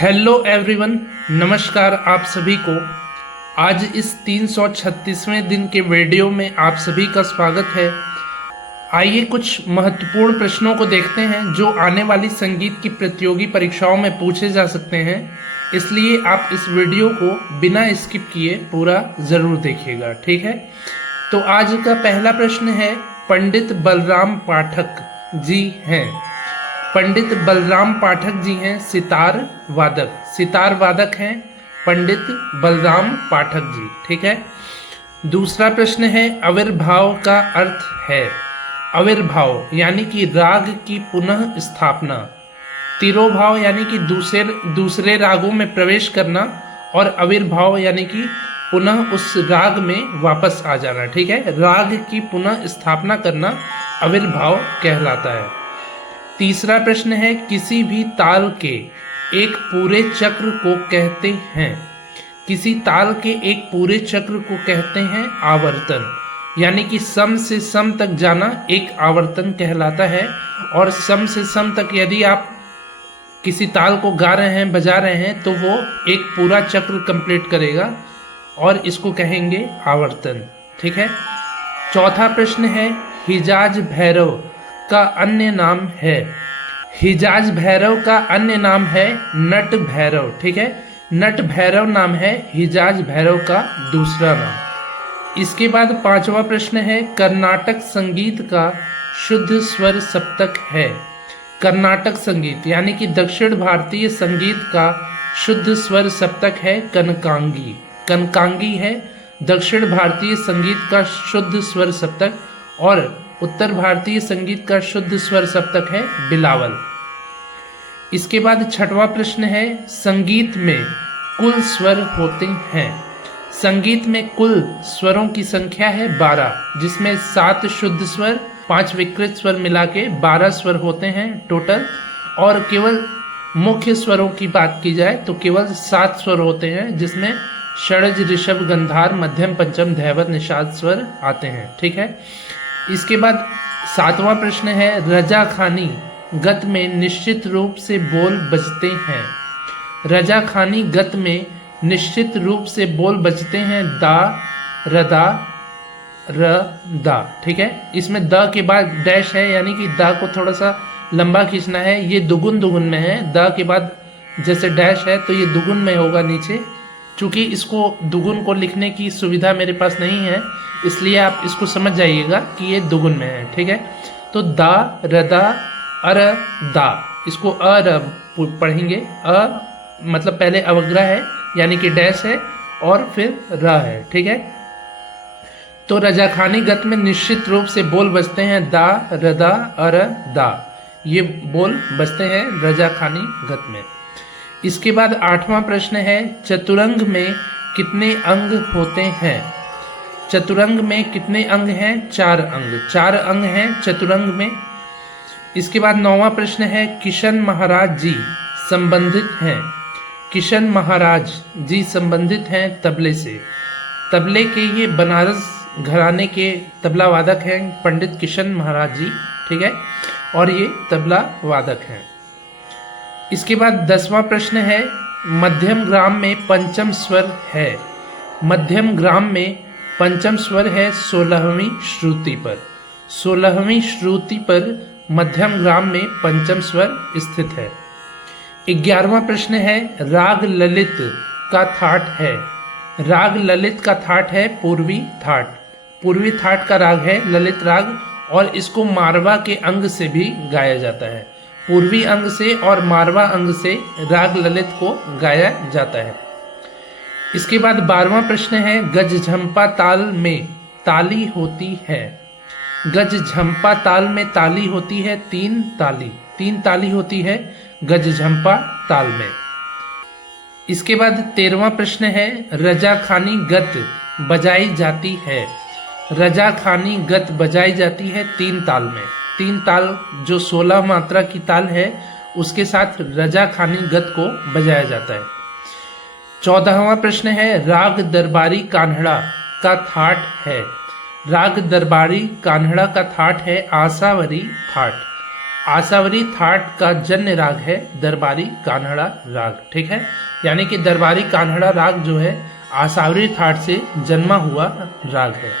Hello everyone, नमस्कार आप सभी को। आज इस 336वें दिन के वीडियो में आप सभी का स्वागत है। आइए कुछ महत्वपूर्ण प्रश्नों को देखते हैं जो आने वाली संगीत की प्रतियोगी परीक्षाओं में पूछे जा सकते हैं, इसलिए आप इस वीडियो को बिना स्किप किए पूरा ज़रूर देखिएगा, ठीक है। तो आज का पहला प्रश्न है, पंडित बलराम पाठक जी हैं। पंडित बलराम पाठक जी हैं सितार वादक हैं पंडित बलराम पाठक जी, ठीक है। दूसरा प्रश्न है, आविर्भाव का अर्थ है। आविर्भाव यानी कि राग की पुनः स्थापना, तिरोभाव यानी कि दूसरे रागों में प्रवेश करना, और आविर्भाव यानी कि पुनः उस राग में वापस आ जाना, ठीक है। राग की पुनः स्थापना करना आविर्भाव कहलाता है। तीसरा प्रश्न है, किसी भी ताल के एक पूरे चक्र को कहते हैं। किसी ताल के एक पूरे चक्र को कहते हैं आवर्तन, यानी कि सम से सम तक जाना एक आवर्तन कहलाता है। और सम से सम तक यदि आप किसी ताल को गा रहे हैं, बजा रहे हैं, तो वो एक पूरा चक्र कंप्लीट करेगा और इसको कहेंगे आवर्तन, ठीक है। चौथा प्रश्न है, हिजाज भैरव का अन्य नाम है। हिजाज भैरव का अन्य नाम है नट भैरव, ठीक है। नट भैरव नाम है हिजाज भैरव का दूसरा नाम। इसके बाद पांचवा प्रश्न है, कर्नाटक संगीत का शुद्ध स्वर सप्तक है। कर्नाटक संगीत यानी कि दक्षिण भारतीय संगीत का शुद्ध स्वर सप्तक है कनकांगी। कनकांगी है दक्षिण भारतीय संगीत का शुद्ध स्वर सप्तक, और उत्तर भारतीय संगीत का शुद्ध स्वर सप्तक है बिलावल। इसके बाद छठवां प्रश्न है, संगीत में कुल स्वर होते हैं। संगीत में कुल स्वरों की संख्या है 12, जिसमें 7 शुद्ध स्वर, 5 विकृत स्वर मिला के 12 स्वर होते हैं टोटल। और केवल मुख्य स्वरों की बात की जाए तो केवल 7 स्वर होते हैं, जिसमें षड्ज, ऋषभ, गंधार, मध्यम, पंचम, धैवत, निषाद स्वर आते हैं, ठीक है। इसके बाद सातवां प्रश्न है, रजाखानी गत में निश्चित रूप से बोल बजते हैं। रजाखानी गत में निश्चित रूप से बोल बजते हैं दा, रदा, र, दा, ठीक है। इसमें द के बाद डैश है, यानी कि दा को थोड़ा सा लंबा खींचना है। ये दुगुन में है, द के बाद जैसे डैश है तो ये दुगुन में होगा नीचे। चूँकि इसको दुगुन को लिखने की सुविधा मेरे पास नहीं है, इसलिए आप इसको समझ जाइएगा कि ये दुगुन में है, ठीक है। तो दा, रदा, अर, दा, इसको अर पढ़ेंगे। मतलब पहले अवग्रह है यानी कि डैश है, और फिर र है, ठीक है। तो रजाखानी गत में निश्चित रूप से बोल बजते हैं दा, रदा, अर, दा, ये बोल बजते हैं रजाखानी गत में। इसके बाद आठवां प्रश्न है, चतुरंग में कितने अंग होते हैं। चतुरंग में कितने अंग हैं? 4 अंग। 4 अंग हैं चतुरंग में। इसके बाद 9वां प्रश्न है, किशन महाराज जी संबंधित हैं। किशन महाराज जी संबंधित हैं तबले से। तबले के ये बनारस घराने के तबला वादक हैं पंडित किशन महाराज जी, ठीक है, और ये तबला वादक हैं। इसके बाद 10वां प्रश्न है, मध्यम ग्राम में पंचम स्वर है। मध्यम ग्राम में पंचम स्वर है 16वीं श्रुति पर। 16वीं श्रुति पर मध्यम ग्राम में पंचम स्वर स्थित है। 11वां प्रश्न है, राग ललित का थाट है। राग ललित का थाट है पूर्वी थाट। पूर्वी थाट का राग है ललित राग, और इसको मारवा के अंग से भी गाया जाता है। पूर्वी अंग से और मारवा अंग से राग ललित को गाया जाता है। इसके बाद 12वां प्रश्न है, गज झंपा ताल में ताली होती है। गज झंपा ताल में ताली होती है 3 ताली। 3 ताली होती है गज झंपा ताल में। इसके बाद 13वां प्रश्न है, रजाखानी गत बजाई जाती है। रजाखानी गत बजाई जाती है 3 ताल में। 3 ताल जो 16 मात्रा की ताल है उसके साथ रजाखानी गत को बजाया जाता है। 14वां प्रश्न है, राग दरबारी कान्हड़ा का थाट है। राग दरबारी कान्हड़ा का थाट है आसावरी थाट। आसावरी थाट का जन्य राग है दरबारी कान्हड़ा राग। ठीक है, यानी कि दरबारी कान्हड़ा राग जो है आसावरी थाट से जन्मा हुआ राग है।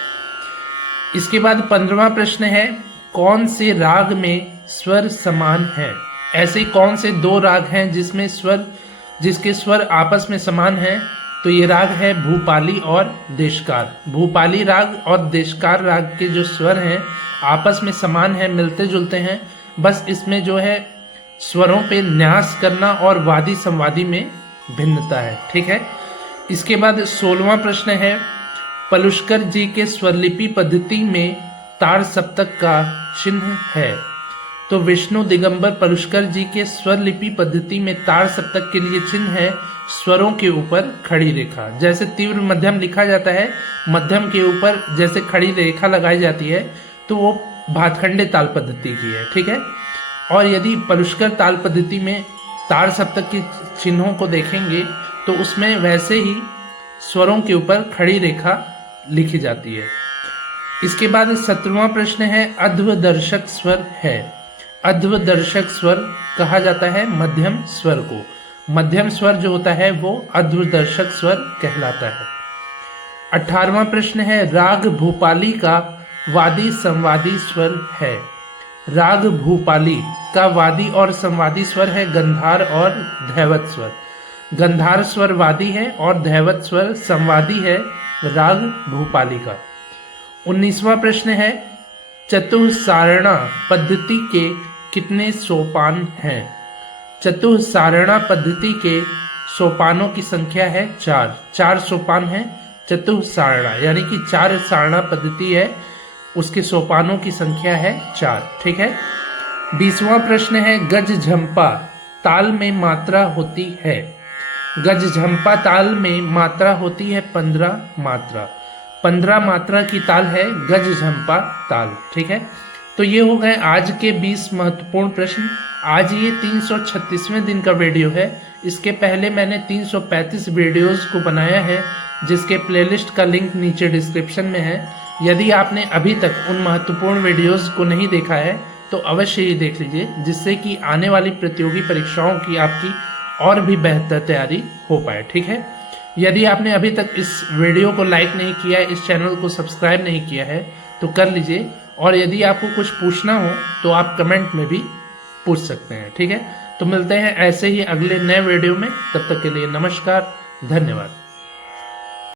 इसके बाद 15वां प्रश्न है, कौन से राग में स्वर समान है? ऐसे कौन से दो राग हैं जिसके स्वर आपस में समान हैं? तो ये राग है भूपाली और देशकार। भूपाली राग और देशकार राग के जो स्वर हैं आपस में समान हैं, मिलते जुलते हैं, बस इसमें जो है स्वरों पे न्यास करना और वादी संवादी में भिन्नता है। ठीक है, इसके बाद 16वां प्रश्न है, पलुष्कर जी के स्वरलिपि पद्धति में ताड़ सप्तक का चिन्ह है। तो विष्णु दिगंबर पलुष्कर जी के स्वरलिपि पद्धति में ताड़ सप्तक के लिए चिन्ह है स्वरों के ऊपर खड़ी रेखा। जैसे तीव्र मध्यम लिखा जाता है, मध्यम के ऊपर जैसे खड़ी रेखा लगाई जाती है, तो वो भातखंडे ताल पद्धति की है। ठीक है, और यदि पलुष्कर ताल पद्धति में ताड़ सप्तक के चिन्हों को देखेंगे तो उसमें वैसे ही स्वरों के ऊपर खड़ी रेखा लिखी जाती है। इसके बाद 17वां प्रश्न है, अध्वदर्शक स्वर है। अध्वदर्शक स्वर कहा जाता है मध्यम स्वर को। मध्यम स्वर जो होता है वो अध्वदर्शक स्वर कहलाता है। 18वां प्रश्न है, राग भूपाली का वादी संवादी स्वर है। राग भूपाली का वादी और संवादी स्वर है गंधार और धैवत स्वर। गंधार स्वर वादी है और धैवत स्वर संवादी है राग भूपाली का। 19वां प्रश्न है, चतुस्सारणा पद्धति के कितने सोपान हैं? चतुस्सारणा पद्धति के सोपानों की संख्या है 4। 4 सोपान हैं चतुस्सारणा, यानी कि 4 सारणा पद्धति है, उसके सोपानों की संख्या है 4। ठीक है, 20वां प्रश्न है, गज झंपा ताल में मात्रा होती है। गज झंपा ताल में मात्रा होती है 15 मात्रा। 15 मात्रा की ताल है गज झंपा ताल। ठीक है, तो ये हो गए आज के 20 महत्वपूर्ण प्रश्न। आज ये 336वें दिन का वीडियो है। इसके पहले मैंने 335 वीडियोस को बनाया है, जिसके प्लेलिस्ट का लिंक नीचे डिस्क्रिप्शन में है। यदि आपने अभी तक उन महत्वपूर्ण वीडियोस को नहीं देखा है तो अवश्य ही देख लीजिए, जिससे कि आने वाली प्रतियोगी परीक्षाओं की आपकी और भी बेहतर तैयारी हो पाए। ठीक है, यदि आपने अभी तक इस वीडियो को लाइक नहीं किया है, इस चैनल को सब्सक्राइब नहीं किया है तो कर लीजिए, और यदि आपको कुछ पूछना हो तो आप कमेंट में भी पूछ सकते हैं। ठीक है, तो मिलते हैं ऐसे ही अगले नए वीडियो में। तब तक के लिए नमस्कार, धन्यवाद।